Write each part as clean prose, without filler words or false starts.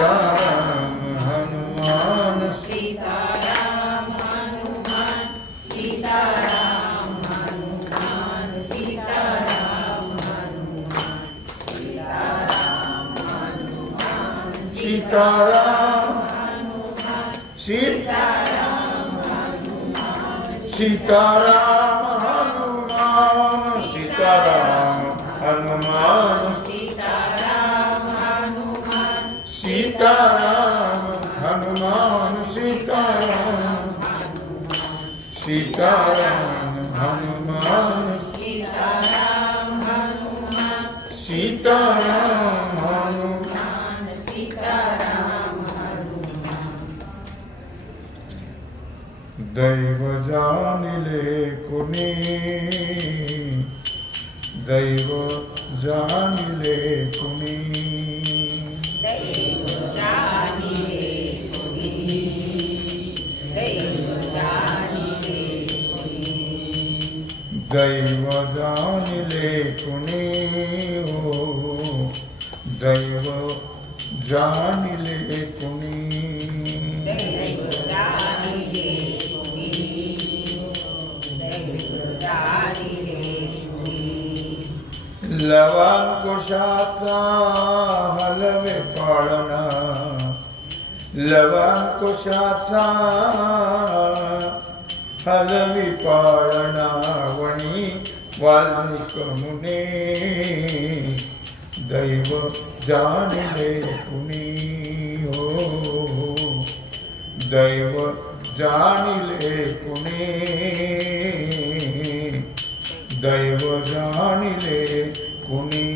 सीताराम हनुमान सीताराम हनुमान सीताराम हनुमान सीताराम हनुमान सीताराम हनुमान सीताराम सीताराम हनुमान सीताराम हनुमान सीताराम हनुमान सीताराम हनुमान सीताराम हनुमान सीताराम सीताराम हनुमान सीताराम हनुमान सीताराम हनुमान सीताराम दैव जानिले कुणी दैव जानिले कुणी दैव जानिले कुणी दैव जानिले कुणी दैव जानिले कुणी हो दैव जानिले कुणी दैव जानिले कुणी दैव जानिले कुणी लवाकुशाचा हलवे पाळणा लवाकुशाचा हलवी पाळणा वणी वाल्मिक मुने दैव जानिले कुणी हो दैव जानिले कुणी दैव जानिले कुणी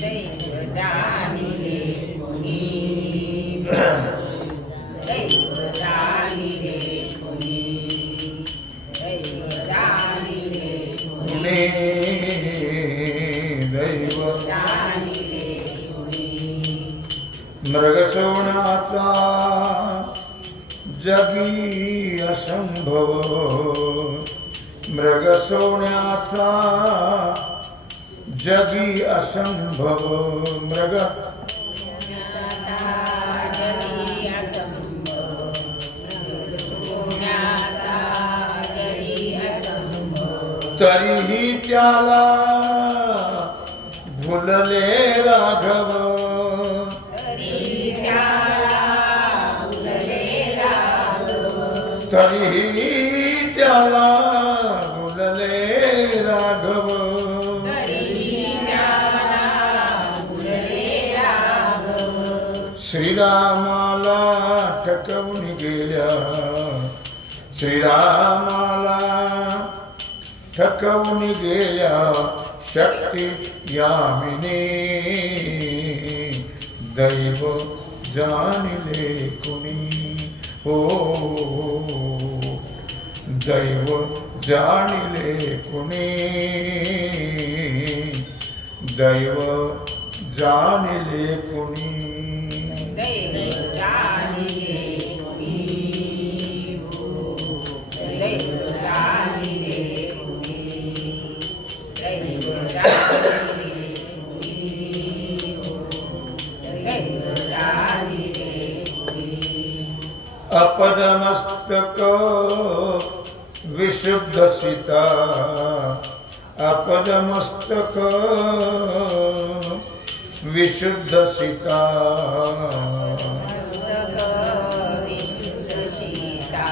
दैव जानिले कुणी दैव जानिले कुणी दैव जानिले कुणी दैव जानिले कुणी मृगशोणाचा जगी असंभव मृगशोण्याचा जगी असंभव मृग जगी असंभव पुण्याचा जगी असंभव तरीही त्याला भुलले राघव तरी त्याला भुलले राघव तरीही त्याला भुलले राघव तरी त्याला भुलले राघव श्रीरामाला ठकवून गेल्या श्रीरामाला ठकवून गेल्या शक्ती यामिनी दैव जानिले कुणी हो दैव जानिले कुणी दैव जानिले कुणी दैव जानिले कुणी दैव जानिले कुणी दैव जानिले कुणी दैव जानिले कुणी अपदमस्तक विशुद्ध सीता अपदमस्तक विशुद्ध सीता मस्तक विशुद्ध सीता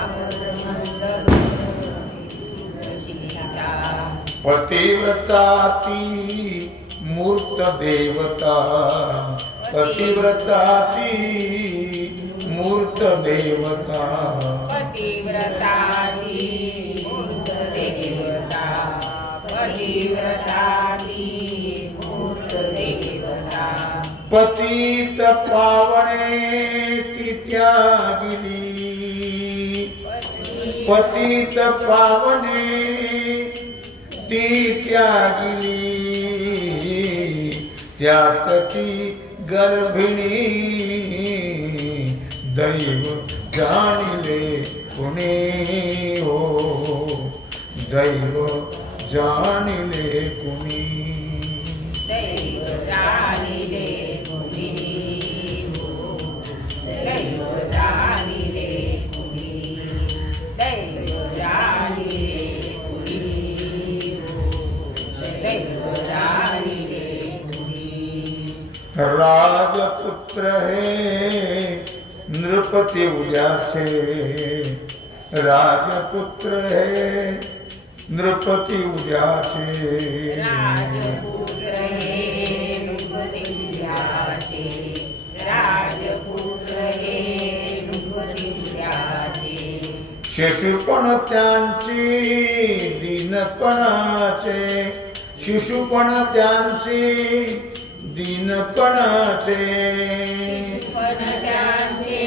आपदमस्तक विशुद्ध सीता पतिव्रताती मूर्त देवता पतिव्रताती मूर्त देवता पतिव्रताची मूर्त देवता पतिव्रताची मूर्त देवता पतित पावणे ती त्यागिली पतित पावणे ती त्यागिली त्यात ती गर्भिणी दैव जानिले कुणी हो दैव जानिले कुणी दैव जानिले कुणी राजपुत्र हे नृपति उद्याचे, राजपुत्र हे नृपति उद्याचे, राजपुत्र हे नृपति उद्याचे, राजपुत्र हे नृपति उद्याचे. शिशुपण त्यांची दीनपणाचे, शिशुपण त्यांची दीनपणाचे, शिशुपण त्यांचे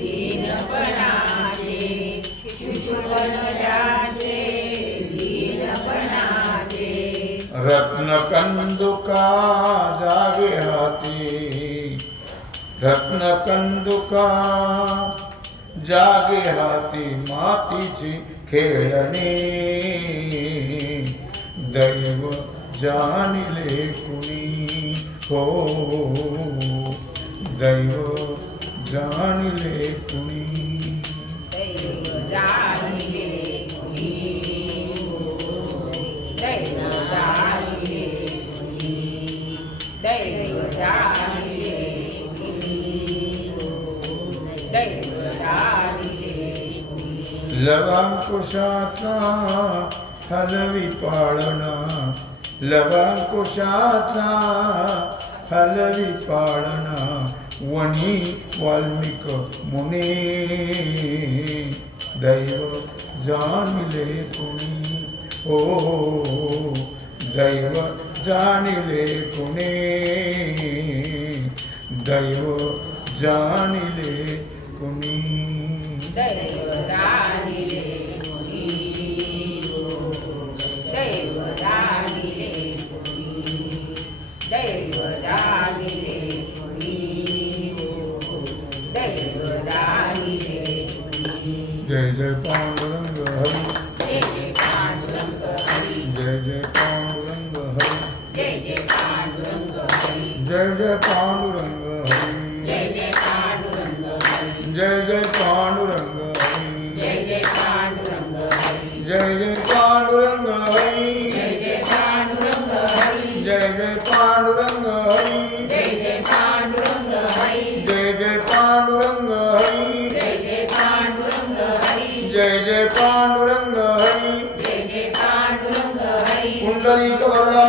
दीनपणाचे, शिशुपण त्यांचे दीनपणाचे. रत्नकंदुका जागे हाती, रत्नकंदुका जागे हाती, मातीची खेळणे दैव जाणिले कुणी हो, दैव जाणिले कुणी, दैव जाणिले कुणी हो, दैव जाणिले कुणी, दैव जाणिले कुणी हो, दैव जाणिले कुणी. लवांकुशाचा हलवी पाळणा, लवांकुशाचा हलवी पाळणा, वणी वाल्मिक मुने दैव जाणिले कुणी हो, दैव जाणिले कुणी, दैव जाणिले कुणी. दैव जाणिले कुणी हो, दैव जाणिले कुणी, दैव जाणिले कुणी हो, दैव जाणिले कुणी. जय जय पांडुरंग हरी, जय जय पांडुरंग हरी, जय जय पांडुरंग हरी, जय जय पांडुरंग हरी, जय जय पांडुरंग हरी, जय जय पांडुरंग हरी, जय जय पांडुरंग हरी, जय जय पांडुरंग हरी, जय जय पांडुरंग हरी, जय जय पांडुरंग हरी, जय जय पांडुरंग हरी, जय जय पांडुरंग हरी, जय जय पांडुरंग हरी, जय जय पांडुरंग हरी, जय जय पांडुरंग हरी. जय जय पांडुरंग हरी. पुंडलिक वरदा